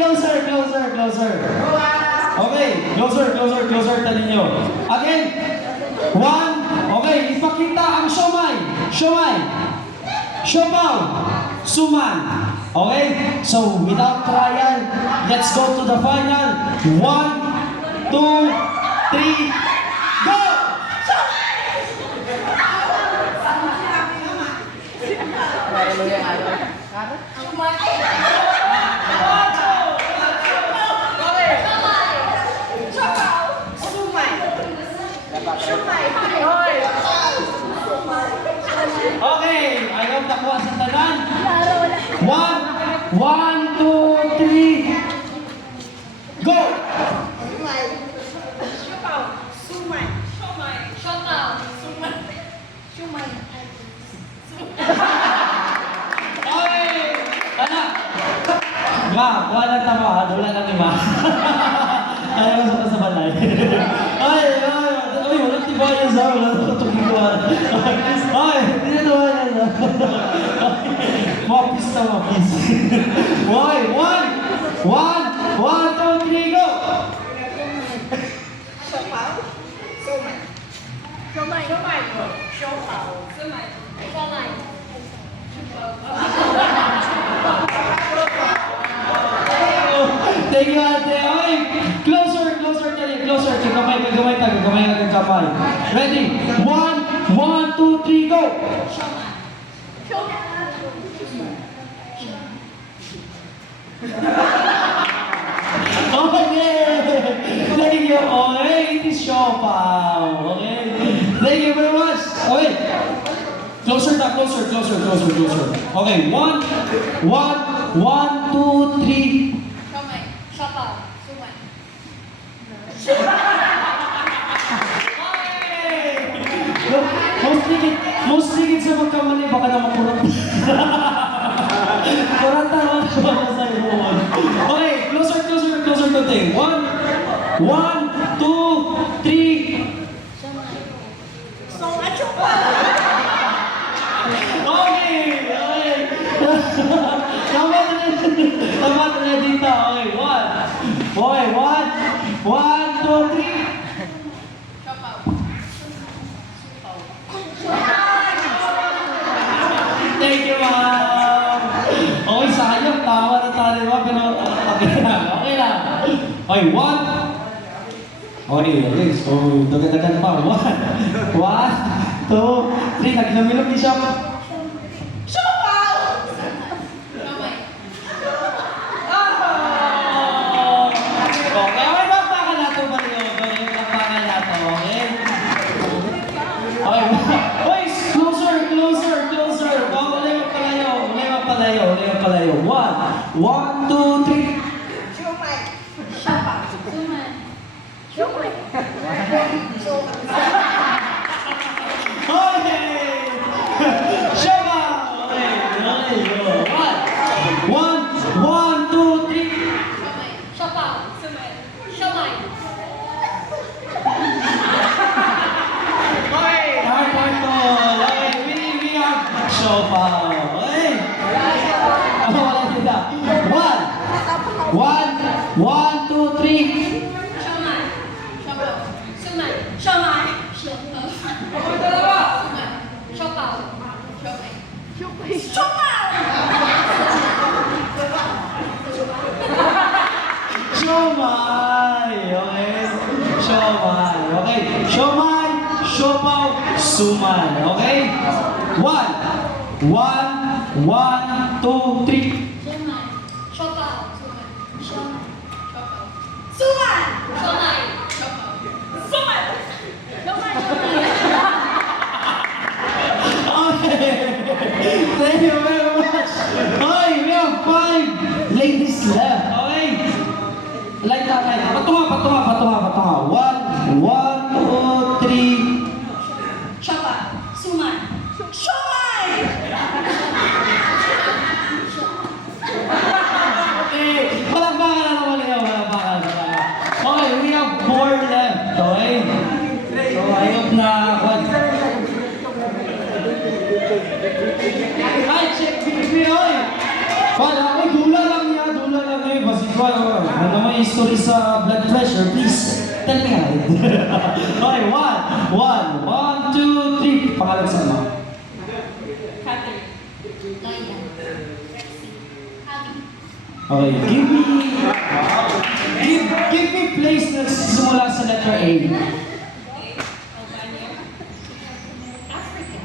closer. Okay, closer, tanin nyo. Again, one, okay, ipakita ang siomay, siopaw, suman. Okay, so without trial, let's go to the final. 1, 2, 3, go! Okay, ayaw nakuha sa tanan. 1, 2, 3, go! Okay, anak. Ma, wala tama ha, wala na ni Ma. Ayaw ko sa balay. Ay, walang tibayan sa wala na katugiguan. Ay, hindi na tawanan na. Mapis na mapis. Okay, 1, 2, 3, go! Thank you, ate. Okay, closer tayo. Kagamay tayo. Ready? 1, 2, 3, go! Okay! Thank you. Okay, it is siopaw. Okay? Thank you very much. Okay. Closer. Okay, 1, 2, 3. Most ligid sa magkamali, baka na makulat. Kurata naman siya sa ibuwan. Okay, closer to tayo. 1, 2, 3. Okay. Tama na dito. Okay, 1. Okay, 1, 2, 3. Thank you, ma'am. Okay, sayang. Tawa na tayo, ma'am. Pero okay lang. Okay, 1. Okay. So, dagan pa. 1, 2, 3. Naglamilog ni siya. Palayo. 1, 2, 3. One, two, three. Okay. Siomay, siopaw, suman. Okay? 1, 2, 3. Thank you very much. Okay, we have 5 ladies left. Okay? Like that, like. Patunga. 1, 2, 3. Okay, palakpakan na naman yun. Okay, we have 4 left. Okay? So, I hope na... Ay, check, Pinoy! Wala ko, dula lang niya, basi ko ano mo yung story sa blood pressure, please, tell me ahead. Okay, one, two, three. Pangalan sa ano? Catherine. Loida. Rexy. Abby. Okay, give me place na simula sa letter A. Albania. Africa.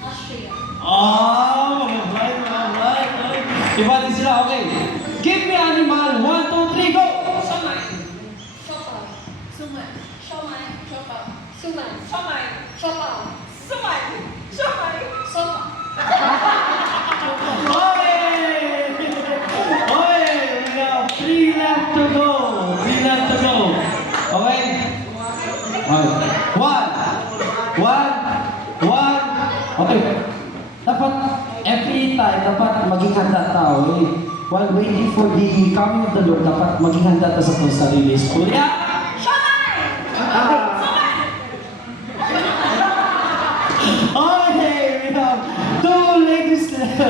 Austria. Alright. Iba din sila, okay. Give me animal, 1, 2, 3, go! Siomai. Siopaw. Sumay. Siomai. Siopaw. Sumay. Siomai. Siopaw. Sumay. Siomai. Sopa. Okay! Okay, we have 3 left to go. Okay? One. Okay. Dapat, every time, dapat maging handa tao. Eh. While waiting for the coming of the Lord, dapat maging handa ta sa itong sarili. Kuya! Okay, we have 2 ladies left.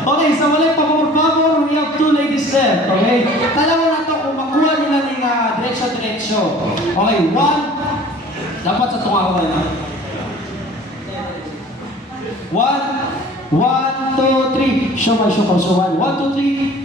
Okay, sa wala pa por favor, we have 2 ladies left. Okay? Dalawa na to kung makuha nila ng diretso. Okay, 1. Dapat sa tunga ko kayo. 1, 2, 3. Show my. 1, 2, 3.